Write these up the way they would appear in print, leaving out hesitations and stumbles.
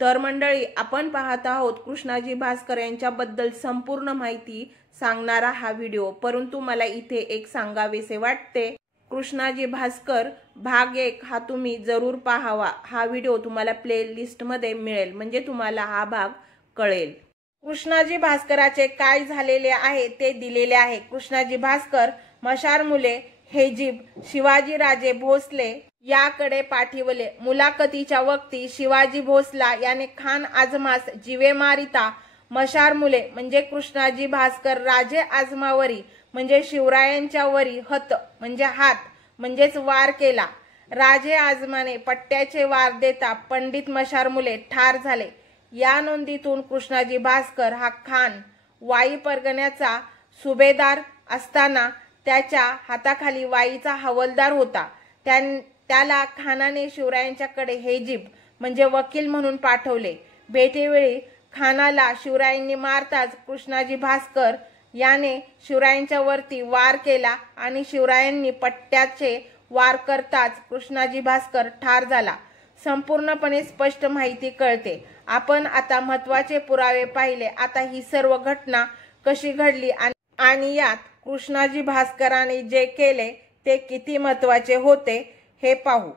तर मंडळी, आपण पाहत आहोत कृष्णाजी भास्कर यांच्याबद्दल संपूर्ण माहिती सांगणारा हा व्हिडिओ। परंतु मला इथे एक सांगावेसे वाटते, कृष्णाजी भास्कर भाग 1 हा तुम्ही जरूर पाहावा। हा व्हिडिओ तुम्हाला प्लेलिस्ट मध्ये मिळेल, म्हणजे तुम्हाला हा भाग कळेल। कृष्णाजी भास्कराचे काय झालेले आहे ते दिलेले आहे। कृष्णाजी भास्कर मशार मुले हेजीब शिवाजी राजे भोसले याकडे पाठिवले। मुलाखतीच्या वक्ती शिवाजी भोसला याने खान आजमास जीवे मारिता मशार मुले म्हणजे कृष्णाजी भास्कर राजे आजमावरी म्हणजे शिवरायांच्या वरी हत म्हणजे हात म्हणजेच वार केला। राजे आजमाने पट्ट्याचे वार देता पंडित मशार मुले ठार झाले। या नोंदीतून कृष्णाजी भास्कर हा खान वाई परगण्याचा सुभेदार असताना त्याच्या हाताखाली वाईचा हवलदार होता। त्याला खानाने शिवरायांच्याकडे हेजीब म्हणजे वकील म्हणून पाठवले। भेटेवेळी खानाला शिवरायांनी मारताच कृष्णाजी भास्कर याने शिवरायांच्या वरती वार केला आणि शिवरायांनी पट्ट्याचे वार करताच कृष्णाजी भास्कर ठार झाला। संपूर्णपणे स्पष्ट माहिती कळते। आपण आता महत्त्वाचे पुरावे पाहिले। आता ही सर्व घटना कशी घडली आणि यात कृष्णाजी भास्कराने जे केले ते किती महत्त्वाचे होते हे पाहू।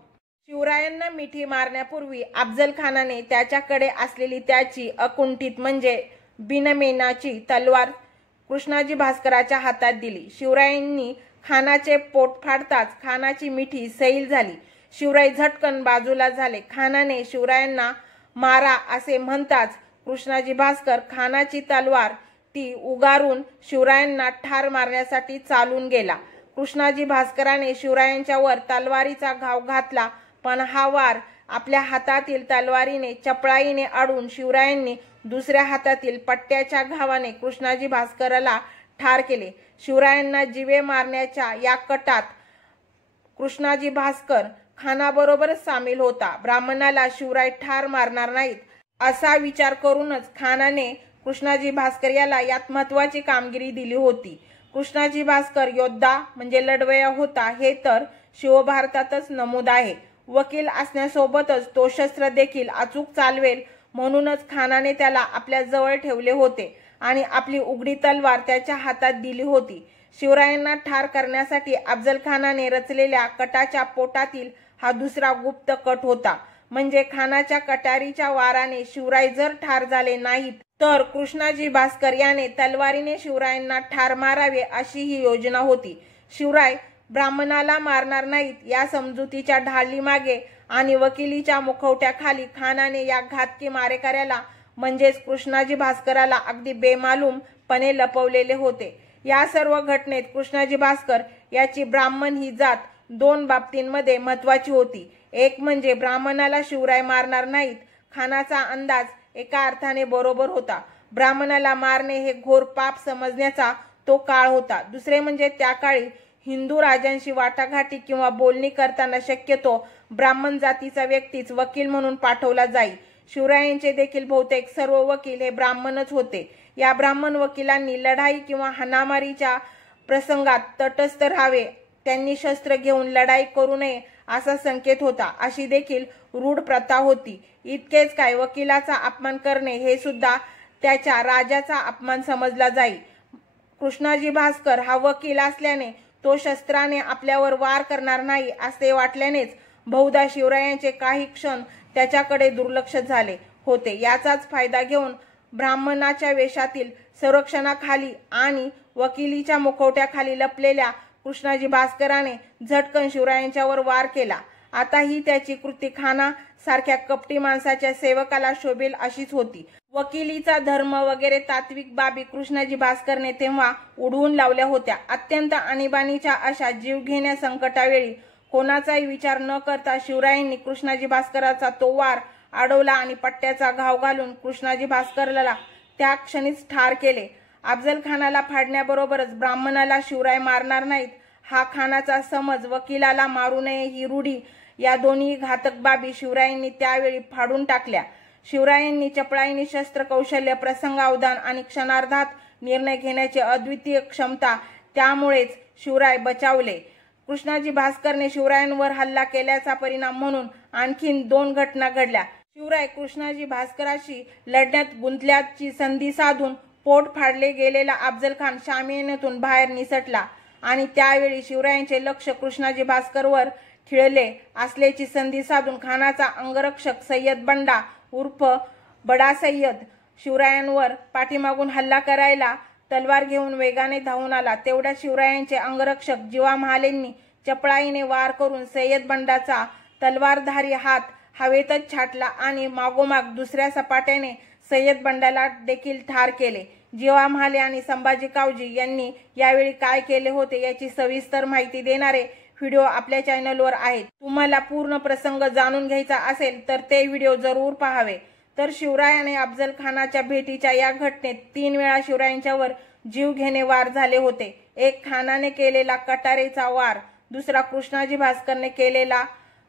शिवरायांना मिठी मारण्यापूर्वी अफजल खानाने त्याच्याकडे असलेली त्याची अकुंठित म्हणजे बिनमेनाची तलवार कृष्णाजी भास्कराच्या हातात दिली। शिवरायांनी खानाचे पोट फाडताच खानाची मिठी सैल झाली। शिवराय झटकन बाजूला झाले। खानाने शिवरायांना मारा असे म्हणताच कृष्णाजी भास्कर खानाची तलवार ती उगारून शिवरायांना ठार मारण्यासाठी चालून गेला। कृष्णाजी भास्कराने शिवरायांच्या वर तलवारीचा घाव घातला, पण हा वार आपल्या हातातील तलवारीने चपळाईने अडून शिवरायांनी दुसऱ्या हातातील पट्ट्याच्या घावाने कृष्णाजी भास्कराला ठार केले। शिवरायांना जीवे मारण्याच्या या कटात कृष्णाजी भास्कर खानाबरोबरच सामील होता। ब्राह्मणाला शिवराय ठार मारणार नाहीत असा विचार करूनच खानाने कृष्णाजी भास्कर याला यात महत्त्वाची कामगिरी दिली होती। कृष्णाजी भास्कर योद्धा म्हणजे लढवय्या होता हे तर शिवभारतातच नमूद आहे। वकील असण्यासोबतच तो शस्त्र देखील अचूक चालवेल म्हणूनच खानाने त्याला आपल्या जवळ ठेवले होते आणि आपली उघडी तलवार त्याच्या हातात दिली होती। शिवरायांना ठार करण्यासाठी अफजल खानाने रचलेल्या कटाच्या पोटातील हा दुसरा गुप्त कट होता। म्हणजे खानाच्या कटारीच्या वाराने शिवराय जर ठार झाले नाहीत तर कृष्णाजी भास्कर याने तलवारीने शिवरायांना ठार मारावे अशी ही योजना होती। शिवराय ब्राह्मणाला मारणार नाहीत या समजुतीच्या ढाली मागे आणि वकिलीच्या मुखवट्याखाली खानाने या घातकी मारेकऱ्याला म्हणजेच कृष्णाजी भास्कराला अगदी बेमालूमपणे लपवलेले होते। या सर्व घटनेत कृष्णाजी भास्कर याची ब्राह्मण ही जात दोन बाबतींमध्ये महत्त्वाची होती। एक म्हणजे ब्राह्मणाला शिवराय मारणार नाहीत, खानाचा अंदाज एका अर्थाने बरोबर होता। ब्राह्मणाला मारणे हे घोर पाप समजण्याचा तो काळ होता। दुसरे म्हणजे त्या काळी हिंदू राजांशी वाटाघाटी किंवा बोलणी करताना शक्यतो ब्राह्मण जातीचा व्यक्तीच वकील म्हणून पाठवला जाई। शिवरायांचे देखील बहुतेक सर्व वकील हे ब्राह्मणच होते। या ब्राह्मण वकिलांनी लढाई किंवा हाणामारीच्या प्रसंगात तटस्थ राहावे, त्यांनी शस्त्र घेऊन लढाई करू नये असा संकेत होता। अशी देखील रूढ प्रथा होती। इतकेच काय, वकिलाचा अपमान करणे हे सुद्धा त्याच्या राजाचा अपमान समजला जाई। कृष्णाजी भास्कर हा वकील असल्याने तो शस्त्राने आपल्यावर वार करणार नाही असे वाटल्यानेच बहुधा शिवरायांचे काही क्षण त्याच्याकडे दुर्लक्ष झाले होते। याचाच फायदा घेऊन ब्राह्मणाच्या वेशातील संरक्षणाखाली आणि वकिलीच्या मुखवट्याखाली लपलेल्या कृष्णाजी भास्कराने झटकन शिवरायांच्यावर वार केला। आता ही त्याची कृती खाना सारख्या कपटी माणसाच्या सेवकाला शोभेल अशीच होती। वकिलीचा धर्म वगैरे तात्विक बाबी कृष्णाजी भास्करने तेव्हा उडवून लावल्या होत्या। अत्यंत आणीबाणीच्या अशा जीवघेण्या संकटावेळी कोणाचाही विचार न करता शिवरायांनी कृष्णाजी भास्कराचा तो वार अडवला आणि पट्ट्याचा घाव घालून कृष्णाजी भास्करला त्या क्षणीच ठार केले। अफजल खानाला फाडण्याबरोबरच ब्राह्मणाला शिवराय मारणार नाहीत हा खानाचा समज, वकिलाला मारू नये ही रूढी, या दोन्ही घातक बाबी शिवरायांनी त्यावेळी फाडून टाकल्या। शिवरायांनी चपळाईने शस्त्र कौशल्य, प्रसंगावधान आणि क्षणार्धात निर्णय घेण्याची अद्वितीय क्षमता, त्यामुळेच शिवराय बचावले। कृष्णाजी भास्करने शिवरायांवर हल्ला केल्याचा परिणाम म्हणून आणखीन दोन घटना घडल्या। शिवराय कृष्णाजी भास्कराशी लढण्यात गुंतल्याची संधी साधून पोट फाडले गेलेला अफजल खान शामियान्यातून बाहेर निसटला आणि त्यावेळी शिवरायांचे लक्ष कृष्णाजी भास्करवर खिळले असल्याची संधी साधून खानाचा अंगरक्षक सय्यद बंडा उर्फ बडा सय्यद शिवरायांवर पाठीमागून हल्ला करायला तलवार घेऊन वेगाने धावून आला। तेवढ्या शिवरायांचे अंगरक्षक जीवा महालेंनी चपळाईने वार करून सय्यद बंडाचा तलवारधारी हात हवेतच छाटला आणि मागोमाग दुसऱ्या सपाट्याने सय्यद बंडाला देखील ठार केले। जीवा महाले आणि संभाजी कावजी यांनी यावेळी काय केले होते याची सविस्तर माहिती देणारे व्हिडिओ आपल्या चॅनलवर आहेत। तुम्हाला पूर्ण प्रसंग जाणून घ्यायचा असेल तर ते व्हिडिओ जरूर पाहावे। तर शिवरायाने अफजल खानाच्या भेटीच्या या घटनेत 3 वेळा शिवरायांच्यावर जीवघेणे वार झाले होते। एक खानाने केलेला कटारेचा वार, दुसरा कृष्णाजी भास्करने केलेला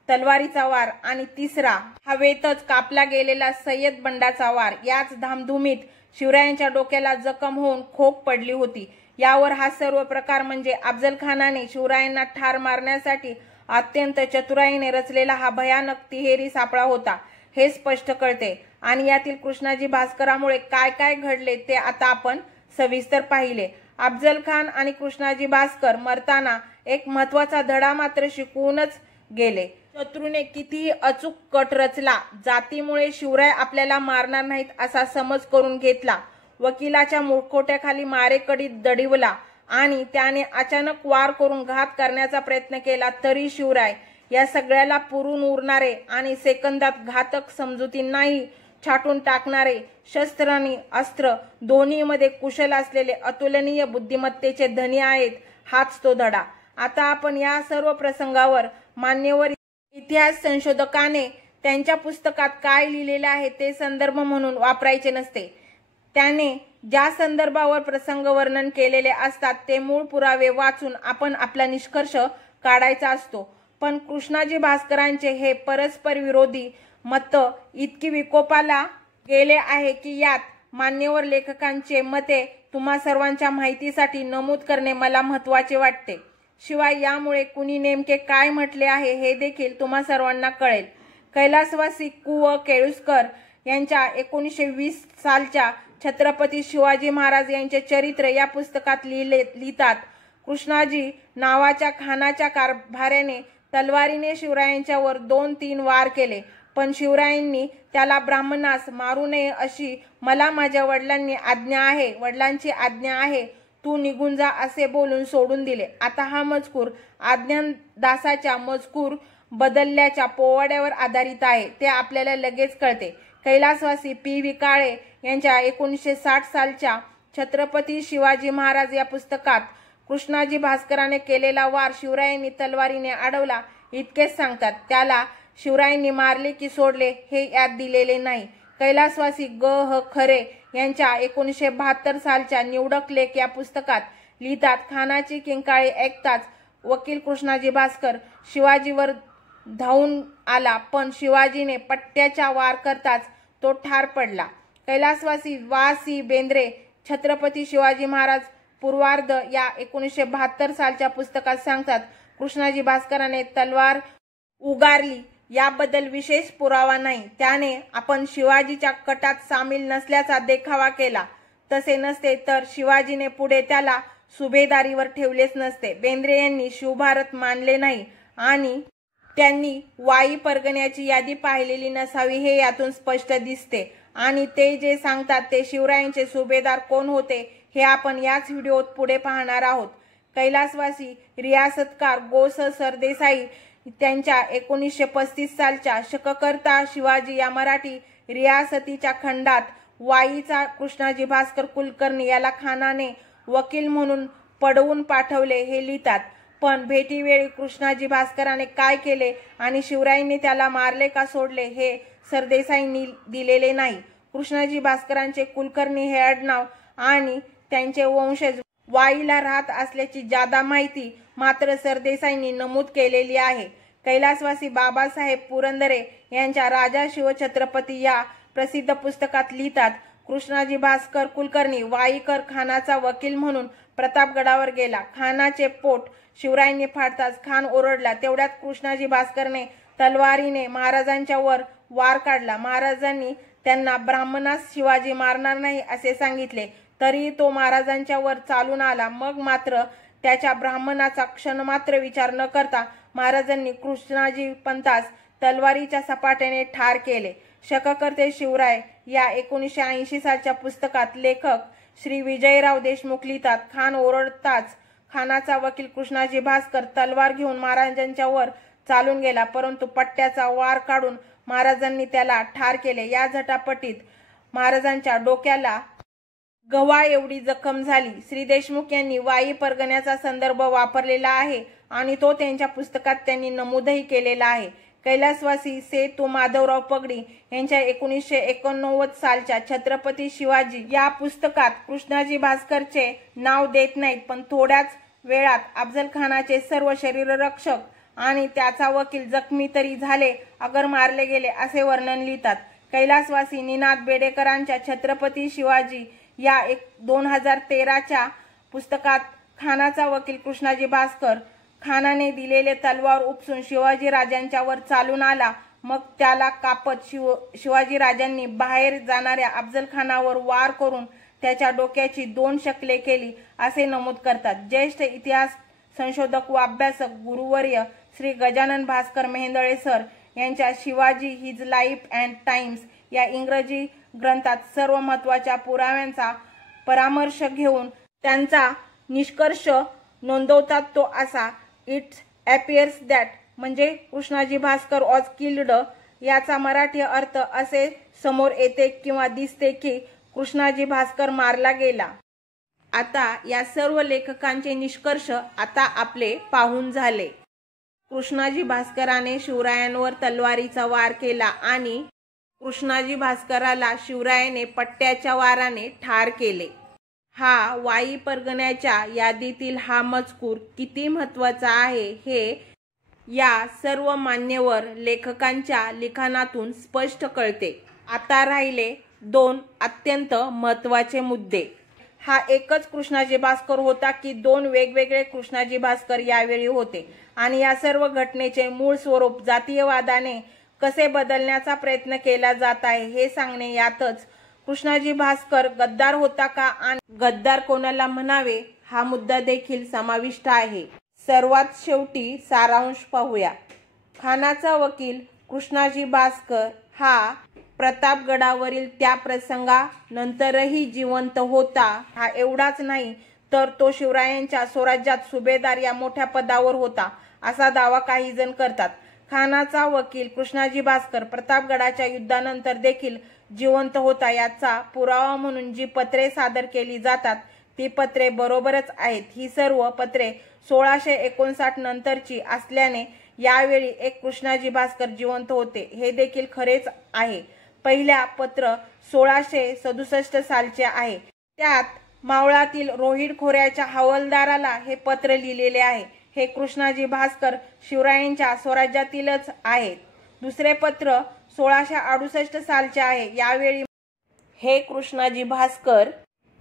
तलवारीचा वार आणि तिसरा हवेतच कापला गेलेला सय्यद बंडाचा वार। याच धामधुमीत शिवरायांच्या डोक्याला जखम होऊन खोक पडली होती। यावर हा सर्व प्रकार म्हणजे अफजल खानाने शिवरायांना ठार मारण्यासाठी अत्यंत चतुराईने रचलेला हा भयानक तिहेरी सापळा होता हे स्पष्ट कळते। आणि यातील कृष्णाजी भास्करामुळे काय काय घडले ते आता आपण सविस्तर पाहिले। अफजल खान आणि कृष्णाजी भास्कर मरताना एक महत्त्वाचा धडा मात्र शिकवूनच गेले। शत्रूने कितीही अचूक कट रचला, जातीमुळे शिवराय आपल्याला मारणार नाहीत असा समज करून घेतला, वकिलाच्या मुखवट्याखाली मारेकडीत दडिवला आणि त्याने अचानक वार करून घात करण्याचा प्रयत्न केला, तरी शिवराय या सगळ्याला पुरून उरणारे आणि सेकंदात घातक समजुतींनाही छाटून टाकणारे, शस्त्र आणि अस्त्र दोन्हीमध्ये कुशल असलेले अतुलनीय बुद्धिमत्तेचे धनी आहेत, हाच तो धडा। आता आपण या सर्व प्रसंगावर मान्यवर इतिहास संशोधकाने त्यांच्या पुस्तकात काय लिहिलेले आहे ते संदर्भ म्हणून वापरायचे नसते। त्याने ज्या संदर्भावर प्रसंग वर्णन केलेले असतात ते मूळ पुरावे वाचून आपण आपला निष्कर्ष काढायचा असतो। पण कृष्णाजी भास्करांचे हे परस्पर विरोधी मत इतकी विकोपाला गेले आहे की यात मान्यवर लेखकांचे मते तुम्हा सर्वांच्या माहितीसाठी नमूद करणे मला महत्त्वाचे वाटते। शिवाय यामुळे कुणी नेमके काय म्हटले आहे हे देखील तुम्हा सर्वांना कळेल। कैलासवासी कु. केळुस्कर यांच्या 1920 सालच्या छत्रपती शिवाजी महाराज यांचे चरित्र या पुस्तकात लिहितात, कृष्णाजी नावाच्या खानाच्या कारभाऱ्याने तलवारीने शिवरायांच्यावर 2-3 वार केले, पण शिवरायांनी त्याला ब्राह्मणास मारू नये अशी मला माझ्या वडिलांची आज्ञा आहे, तू निघून जा असे बोलून सोडून दिले। आता हा मजकूर आज्ञादासाच्या मजकूर बदलल्याच्या पोवाड्यावर आधारित आहे ते आपल्याला लगेच कळते। कैलासवासी पी. काळे यांच्या 1960 सालच्या छत्रपती शिवाजी महाराज या पुस्तकात कृष्णाजी भास्कराने केलेला वार शिवरायांनी तलवारीने अडवला इतकेच सांगतात, त्याला शिवरायांनी मारले की सोडले हे यात दिलेले नाही। कैलासवासी ग. खरे यांच्या 1972 सालच्या निवडक लेख या पुस्तकात लिहितात, खानाची किंकाळी ऐकताच वकील कृष्णाजी भास्कर शिवाजीवर धावून आला, पण शिवाजीने पट्ट्याचा वार करताच तो ठार पडला। कैलासवासी वा. सी. बेंद्रे छत्रपती शिवाजी महाराज पूर्वार्ध या 1972 सालच्या पुस्तकात सांगतात, कृष्णाजी भास्कराने तलवार उगारली याबद्दल विशेष पुरावा नाही, त्याने आपण शिवाजीच्या कटात सामील नसल्याचा देखावा केला, तसे नसते तर शिवाजीने पुढे त्याला सुभेदारीवर ठेवलेच नसते। बेंद्रे यांनी शिवभारत मानले नाही आणि त्यांनी वाई परगण्याची यादी पाहिलेली नसावी हे यातून स्पष्ट दिसते आणि ते जे सांगतात ते शिवरायांचे सुभेदार कोण होते हे आपण याच व्हिडिओत पुढे पाहणार आहोत। कैलासवासी रियासतकार गो. स. सरदेसाई त्यांच्या 1935 सालच्या शककर्ता शिवाजी या मराठी रियासतीच्या खंडात वाईचा कृष्णाजी भास्कर कुलकर्णी याला खानाने वकील म्हणून पडवून पाठवले हे लिहितात, पण भेटीवेळी कृष्णाजी भास्कराने काय केले आणि शिवरायांनी त्याला मारले का सोडले हे सरदेसाईंनी दिलेले नाही। कृष्णाजी भास्करांचे कुलकर्णी हे आडनाव आणि त्यांचे वंशज वाईला राहत असल्याची जादा माहिती मात्र सरदेसाईंनी नमूद केलेली आहे। कैलासवासी बाबासाहेब पुरंदरे यांच्या राजा शिवछत्रपती या प्रसिद्ध पुस्तकात लिहितात, कृष्णाजी भास्कर कुलकर्णी वाईकर खानाचा वकील म्हणून प्रतापगडावर गेला, खानाचे पोट शिवरायांनी फाडताच खान ओरडला, तेवढ्यात कृष्णाजी भास्करने तलवारीने महाराजांच्या वर वार काढला। महाराजांनी त्यांना ब्राह्मणास शिवाजी मारणार नाही असे सांगितले, तरी तो महाराजांच्या वर चालून आला। मग मात्र त्याच्या ब्राह्मणाचा क्षणमात्र विचार न करता महाराजांनी कृष्णाजी पंतास तलवारीच्या सपाट्याने ठार केले। शककर्ते शिवराय या 1980 सालच्या पुस्तकात लेखक श्री विजयराव देशमुख लिहितात, खान ओरडताच खानाचा वकील कृष्णाजी भास्कर तलवार घेऊन महाराजांच्या वर चालून गेला, परंतु पट्ट्याचा वार काढून महाराजांनी त्याला ठार केले। या झटापटीत महाराजांच्या डोक्याला गव्हा एवढी जखम झाली। श्री देशमुख यांनी वाई परगण्याचा संदर्भ वापरलेला आहे आणि तो त्यांच्या पुस्तकात त्यांनी नमूदही केलेला आहे। कैलासवासी सेतू माधवराव पगडी यांच्या 1989 सालच्या छत्रपती शिवाजी या पुस्तकात कृष्णाजी भास्करचे नाव देत नाहीत, पण थोड्याच वेळात अफजल खानाचे सर्व शरीररक्षक आणि त्याचा वकील जखमी तरी झाले अगर मारले गेले असे वर्णन लिहितात। कैलासवासी निनाद बेडेकरांच्या छत्रपती शिवाजी या 2013च्या पुस्तकात खानाचा वकील कृष्णाजी भास्कर खानाने दिलेले तलवार उपसून शिवाजी राजांच्या वर चालून आला, मग त्याला कापत शिवाजी राजांनी बाहेर जाणाऱ्या अफजल खानावर वार करून त्याच्या डोक्याची 2 शकले केली असे नमूद करतात। ज्येष्ठ इतिहास संशोधक व अभ्यासक गुरुवर्य श्री गजानन भास्कर मेहेंदळे सर यांच्या Shivaji his life and times या इंग्रजी ग्रंथात सर्व महत्त्वाच्या पुराव्यांचा परामर्श घेऊन त्यांचा निष्कर्ष नोंदवतात तो असा, इट्स ॲपियर्स दॅट म्हणजे कृष्णाजी भास्कर वॉज किल्ड याचा मराठी अर्थ असे समोर येते किंवा दिसते की कृष्णाजी भास्कर मारला गेला। आता या सर्व लेखकांचे निष्कर्ष आता आपले पाहून झाले। कृष्णाजी भास्कराने शिवरायांवर तलवारीचा वार केला आणि कृष्णाजी भास्कराला शिवरायाने पट्ट्याच्या वाराने ठार केले। हा वाई परगण्याच्या यादीतील हा मजकूर किती महत्त्वाचा आहे हे या सर्व मान्यवर लेखकांच्या लिखाणातून स्पष्ट कळते। आता राहिले 2 अत्यंत महत्त्वाचे मुद्दे। हा एकच कृष्णाजी भास्कर होता की 2 वेगवेगळे कृष्णाजी भास्कर यावेळी होते, आणि या सर्व घटनेचे मूळ स्वरूप जातीयवादाने कसे बदलण्याचा प्रयत्न केला जात आहे हे सांगणे यातच कृष्णाजी भास्कर गद्दार होता का आणि गद्दार कोणाला म्हणावे हा मुद्दा देखील समाविष्ट आहे। सर्वात शेवटी सारांश पाहूया। खानाचा वकील कृष्णाजी भास्कर हा प्रतापगडावरील त्या प्रसंगानंतरही जिवंत होता। हा एवढाच नाही तर तो शिवरायांच्या स्वराज्यात सुभेदार या मोठ्या पदावर होता असा दावा काही जण करतात। खानाचा वकील कृष्णाजी भास्कर प्रतापगडाच्या युद्धानंतर देखील जिवंत होता याचा पुरावा म्हणून जी पत्रे सादर केली जातात ती पत्रे बरोबरच आहेत। ही सर्व पत्रे 1659 नंतरची असल्याने यावेळी एक कृष्णाजी भास्कर जिवंत होते हे देखील खरेच आहे। पहिल्या पत्र 1667 सालचे आहे। त्यात मावळातील रोहिड खोऱ्याच्या हवालदाराला हे पत्र लिहिलेले आहे। हे कृष्णाजी भास्कर शिवरायांच्या स्वराज्यातीलच आहे। दुसरे पत्र 1668 सालचे आहे। यावेळी हे कृष्णाजी भास्कर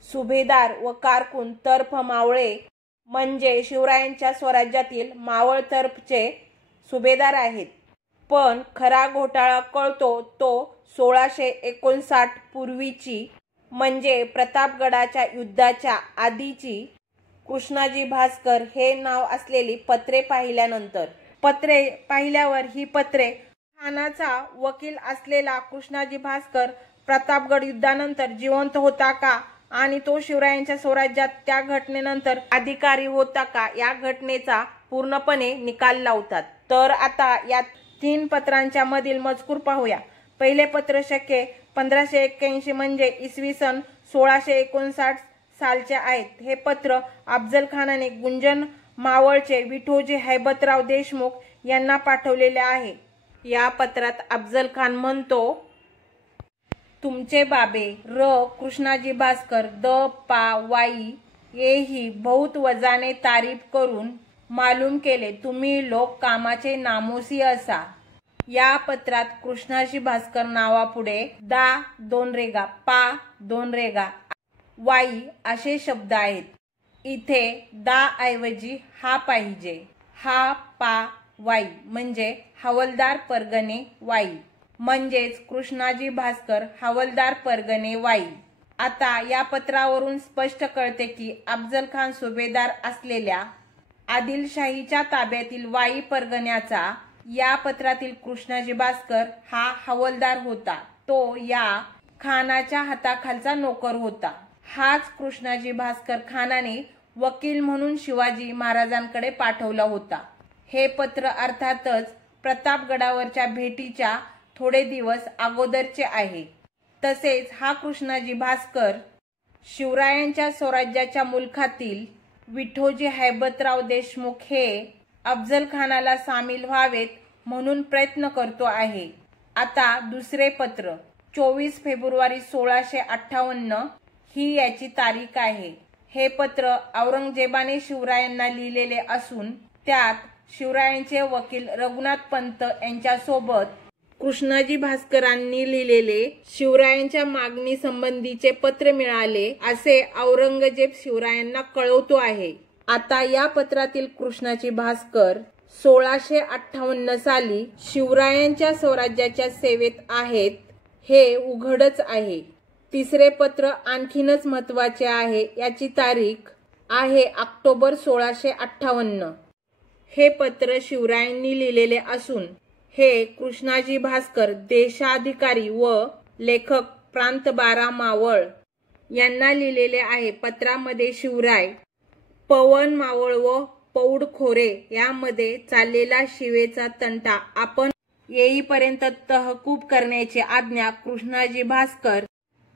सुभेदार व कारकून तर्फ मावळे म्हणजे शिवरायांच्या स्वराज्यातील मावळ तर्फचे सुभेदार आहेत। पण खरा घोटाळा कळतो तो 1659 पूर्वीची म्हणजे प्रतापगडाच्या युद्धाच्या आधीची कृष्णाजी भास्कर हे नाव असलेली पत्रे पाहिल्यानंतर। पत्रे पाहिल्यावर ही पत्रे खानाचा वकील असलेला कृष्णाजी भास्कर प्रतापगड युद्धानंतर जिवंत होता का आणि तो शिवरायांच्या स्वराज्यात त्या घटनेनंतर अधिकारी होता का या घटनेचा पूर्णपणे निकाल लावतात। तर आता या 3 पत्रांच्या मधील मजकूर पाहूया। पहिले पत्र शके 1581 म्हणजे इसवी सन 1659 सालचे आहेत। हे पत्र अफजल खानाने गुंजन मावळचे विठोजी हैबतराव देशमुख यांना पाठवलेले आहे। या पत्रात अफजल खान म्हणतो, तुमचे बाबे र कृष्णाजी भास्कर द पा वाई येही बहुत वजाने तारीफ करून मालूम केले, तुम्ही लोक कामाचे नामोसी असा। या पत्रात कृष्णाजी भास्कर नावापुढे दा 2 रेगा पा 2 रेगा वाई असे शब्द आहेत। इथे दा ऐवजी हा पाहिजे। हा पा वाई म्हणजे हवालदार परगणे वाई। म्हणजेच कृष्णाजी भास्कर हवालदार परगणे वाई। आता या पत्रावरून स्पष्ट कळते की अफजल खान सुभेदार असलेल्या आदिलशाहीच्या ताब्यातील वाई परगण्याचा या पत्रातील कृष्णाजी भास्कर हा हवालदार होता। तो या खानाच्या हाताखालचा नोकर होता। हाच कृष्णाजी भास्कर खानाने वकील म्हणून शिवाजी महाराजांकडे पाठवला होता। हे पत्र अर्थातच प्रतापगडावरच्या भेटीच्या थोडे दिवस अगोदरचे आहे। तसेच हा कृष्णाजी भास्कर शिवरायांच्या स्वराज्याच्या मुलखातील विठोजी हैबतराव देशमुख हे अफजल खानाला सामील व्हावेत म्हणून प्रयत्न करतो आहे। आता दुसरे पत्र 24 फेब्रुवारी 1658 ही याची तारीख आहे। हे पत्र औरंगजेबाने शिवरायांना लिहिलेले असून त्यात शिवरायांचे वकील रघुनाथ पंत यांच्यासोबत कृष्णाजी भास्करांनी लिहिलेले शिवरायांच्या मागणी संबंधीचे पत्र मिळाले असे औरंगजेब शिवरायांना कळवतो आहे। आता या पत्रातील कृष्णाजी भास्कर 1658 साली शिवरायांच्या स्वराज्याच्या सेवेत आहेत हे उघडच आहे। तिसरे पत्र आणखीनच महत्वाचे आहे। याची तारीख आहे ऑक्टोबर 1658। हे पत्र शिवरायांनी लिहिलेले असून हे कृष्णाजी भास्कर देशाधिकारी व लेखक प्रांत 12 मावळ यांना लिहिलेले आहे। पत्रामध्ये शिवराय पवन मावळ व पौड खोरे यामध्ये चाललेला शिवेचा तंटा आपण येईपर्यंत तहकूब करण्याची आज्ञा कृष्णाजी भास्कर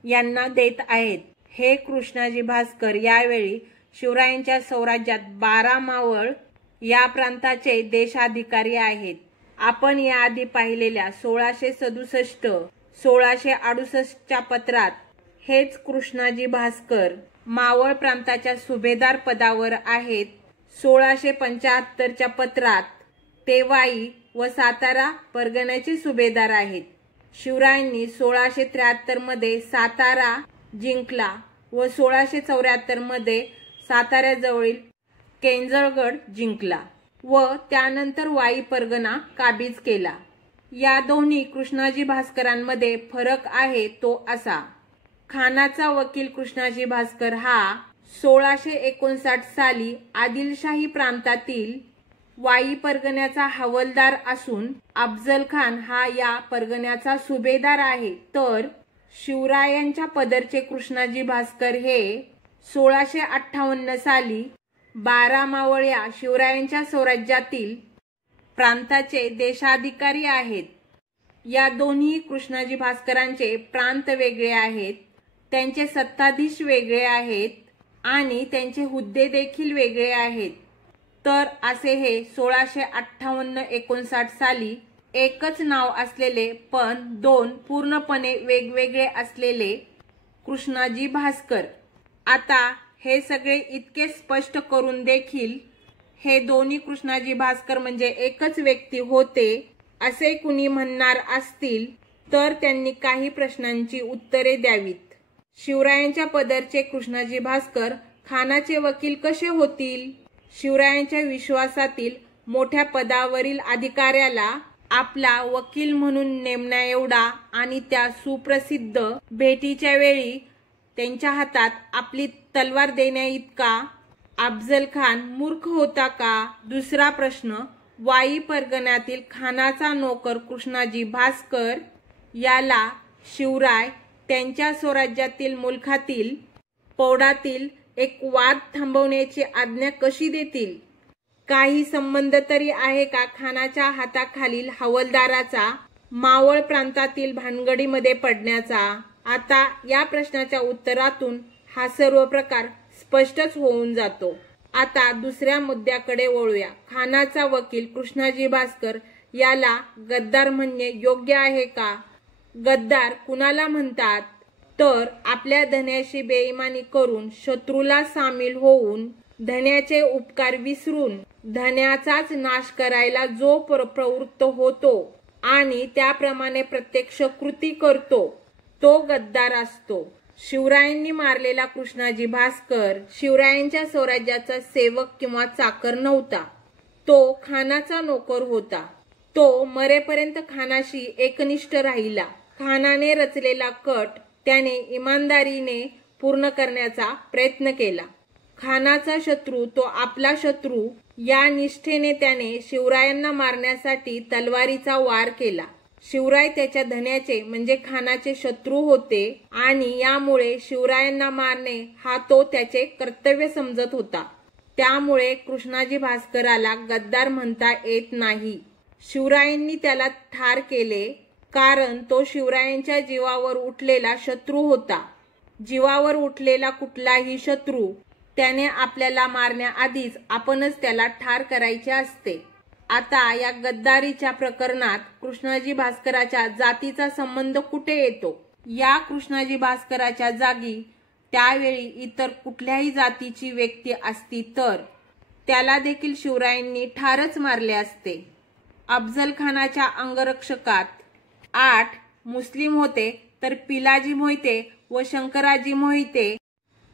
यांना देत आहेत। हे कृष्णाजी भास्कर यावेळी शिवरायांच्या स्वराज्यात 12 मावळ या प्रांताचे देशाधिकारी आहेत। आपण याआधी पाहिलेल्या 1667 1668च्या पत्रात हेच कृष्णाजी भास्कर मावळ प्रांताच्या सुभेदार पदावर आहेत। 1675च्या पत्रात ते वाई व सातारा परगण्याचे सुभेदार आहेत। शिवरायांनी 1673 मध्ये सातारा जिंकला व 1674 मध्ये साताऱ्याजवळील केंजळगड जिंकला व त्यानंतर वाई परगणा काबीज केला। या दोन्ही कृष्णाजी भास्करांमध्ये फरक आहे तो असा, खानाचा वकील कृष्णाजी भास्कर हा 1659 साली आदिलशाही प्रांतातील वाई परगण्याचा हवालदार असून अफजल खान हा या परगण्याचा सुभेदार आहे, तर शिवरायांच्या पदरचे कृष्णाजी भास्कर हे 1658 साली 12 मावळ या शिवरायांच्या स्वराज्यातील प्रांताचे देशाधिकारी आहेत। या दोन्ही कृष्णाजी भास्करांचे प्रांत वेगळे आहेत, त्यांचे सत्ताधीश वेगळे आहेत आणि त्यांचे हुद्दे देखील वेगळे आहेत। तर असे हे 1658-59 साली एकच नाव असलेले पण दोन पूर्णपणे वेगवेगळे असलेले कृष्णाजी भास्कर। आता हे सगळे इतके स्पष्ट करून देखील हे दोन्ही कृष्णाजी भास्कर म्हणजे एकच व्यक्ती होते असे कुणी म्हणणार असतील तर त्यांनी काही प्रश्नांची उत्तरे द्यावीत। शिवरायांच्या पदरचे कृष्णाजी भास्कर खानाचे वकील कसे होतील? शिवरायांच्या विश्वासातील मोठ्या पदावरील अधिकाऱ्याला आपला वकील म्हणून नेमण्या एवढा आणि त्या सुप्रसिद्ध भेटीच्या वेळी त्यांच्या हातात आपली तलवार देण्या इतका अफजल खान मूर्ख होता का? दुसरा प्रश्न, वाई परगण्यातील खानाचा नोकर कृष्णाजी भास्कर याला शिवराय त्यांच्या स्वराज्यातील मुलखातील पौडातील एक वाद थांबवण्याची आज्ञा कशी देतील? काही संबंध तरी आहे का खानाच्या हाताखालील हवालदाराचा मावळ प्रांतातील भानगडीमध्ये पडण्याचा? आता या प्रश्नाच्या उत्तरातून हा सर्व प्रकार स्पष्टच होऊन जातो। आता दुसऱ्या मुद्द्याकडे वळूया। खानाचा वकील कृष्णाजी भास्कर याला गद्दार म्हणणे योग्य आहे का? गद्दार कुणाला म्हणतात? तर आपल्या धन्याशी बेईमानी करून शत्रूला सामील होऊन धन्याचे उपकार विसरून धन्याचाच नाश करायला जो प्रवृत्त होतो आणि त्याप्रमाणे प्रत्यक्ष कृती करतो तो गद्दार असतो। शिवरायांनी मारलेला कृष्णाजी भास्कर शिवरायांच्या स्वराज्याचा सेवक किंवा चाकर नव्हता, तो खानाचा नोकर होता। तो मरेपर्यंत खानाशी एकनिष्ठ राहिला. खानाने रचलेला कट त्याने इमानदारीने पूर्ण करण्याचा प्रयत्न केला. खानाचा शत्रू तो आपला शत्रू या निष्ठेने त्याने शिवरायांना मारण्यासाठी तलवारीचा वार केला. शिवराय त्याच्या धन्याचे म्हणजे खानाचे शत्रू होते आणि यामुळे शिवरायांना मारणे हा तो त्याचे कर्तव्य समजत होता. त्यामुळे कृष्णाजी भास्कराला गद्दार म्हणता येत नाही. शिवरायांनी त्याला ठार केले कारण तो शिवरायांच्या जीवावर उठलेला शत्रू होता. जीवावर उठलेला कुठलाही शत्रू त्याने आपल्याला मारण्याआधीच आपणच त्याला ठार करायचे असते. आता या गद्दारीच्या प्रकरणात कृष्णाजी भास्कराच्या जातीचा संबंध कुठे येतो? या कृष्णाजी भास्कराच्या जागी त्यावेळी इतर कुठल्याही जातीची व्यक्ती असती तर त्याला देखील शिवरायांनी ठारच मारले असते. अफजल खानाच्या अंगरक्षकात 8 मुस्लिम होते तर पिलाजी मोहिते व शंकराजी मोहिते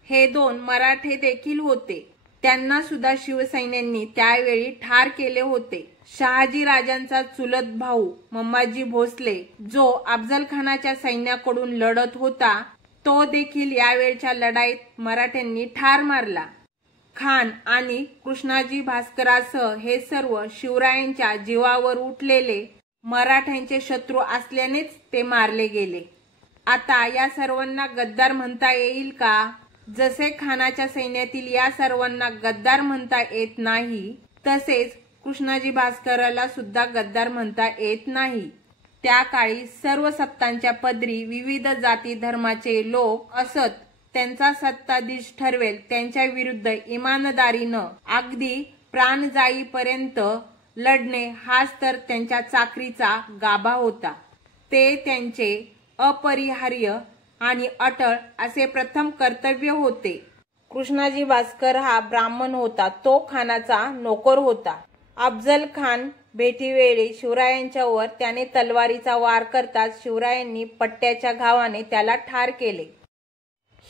हे 2 मराठे देखील होते. त्यांना सुद्धा शिवसैन्यांनी त्यावेळी ठार केले होते. शहाजी राजांचा चुलत भाऊ मम्माजी भोसले जो अफजल खानाच्या सैन्याकडून लढत होता तो देखील यावेळच्या लढाईत मराठ्यांनी ठार मारला. खान आणि कृष्णाजी भास्करासह हे सर्व शिवरायांच्या जीवावर उठलेले मराठ्यांचे शत्रू असल्यानेच ते मारले गेले. आता या सर्वांना गद्दार म्हणता येईल का? जसे खानाच्या सैन्यातील या सर्वांना गद्दार म्हणता येत नाही तसेच कृष्णाजी भास्कराला सुद्धा गद्दार म्हणता येत नाही. त्या काळी सर्व सत्तांच्या पदरी विविध जाती धर्माचे लोक असत. त्यांचा सत्ताधीश ठरवेल त्यांच्या विरुद्ध इमानदारीनं अगदी प्राण जाईपर्यंत लढणे हाच तर त्यांच्या चाकरीचा गाभा होता. ते त्यांचे अपरिहार्य आणि अटळ असे प्रथम कर्तव्य होते. कृष्णाजी भास्कर हा ब्राह्मण होता. तो खानाचा नोकर होता. अफजल खान भेटीवेळी शिवरायांच्यावर त्याने तलवारीचा वार करताच शिवरायांनी पट्ट्याच्या घावाने त्याला ठार केले.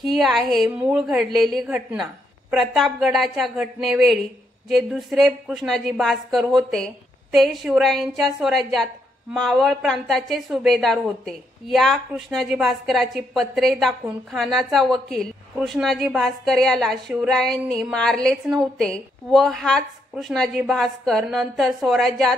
ही आहे मूळ घडलेली घटना. प्रतापगडाच्या घटनेवेळी जे दुसरे कृष्णाजी भास्कर होते ते शिवरायांच्या स्वराज्यात मावळ प्रांताचे सुभेदार होते. या कृष्णाजी भास्कराची पत्रे दाखवून खानाचा वकील कृष्णाजी भास्कर याला शिवरायांनी मारलेच नव्हते व हाच कृष्णाजी भास्कर नंतर स्वराज्यात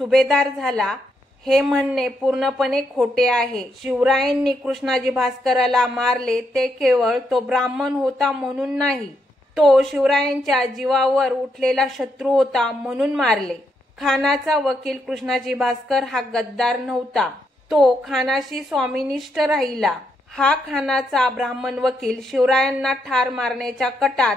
सुभेदार झाला हे म्हणणे पूर्णपणे खोटे आहे. शिवरायांनी कृष्णाजी भास्कराला मारले ते केवळ तो ब्राह्मण होता म्हणून नाही, तो शिवरायांच्या जीवावर उठलेला शत्रू होता म्हणून मारले. खानाचा वकील कृष्णाजी भास्कर हा गद्दार नव्हता. तो खानाशी स्वामिनिष्ठ राहिला. हा खानाचा ब्राह्मण वकील शिवरायांना ठार मारण्याच्या कटात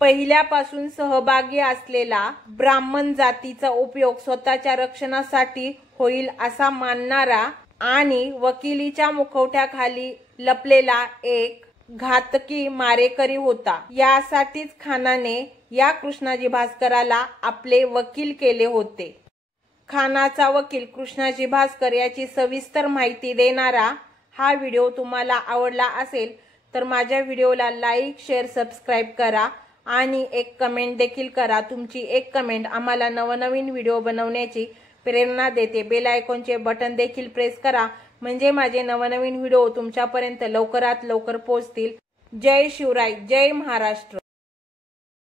पहिल्यापासून सहभागी असलेला ब्राह्मण जातीचा उपयोग स्वतःच्या रक्षणासाठी होईल असा मानणारा आणि वकिलीच्या मुखवट्याखाली लपलेला एक घातकी मारेकरी होता. यासाठीच खानाने या कृष्णाजी भास्कराला आपले वकील केले होते. खानाचा वकील कृष्णाजी भास्कर याची सविस्तर माहिती देणारा हा व्हिडिओ तुम्हाला आवडला असेल तर माझ्या व्हिडिओला लाईक, शेअर, सबस्क्राईब करा आणि एक कमेंट देखील करा. तुमची एक कमेंट आम्हाला नवनवीन व्हिडिओ बनवण्याची प्रेरणा देते. बेल आयकॉनचे बटन देखील प्रेस करा म्हणजे माझे नवनवीन व्हिडिओ तुमच्यापर्यंत लवकरात लवकर पोहोचतील. जय शिवराय, जय महाराष्ट्र.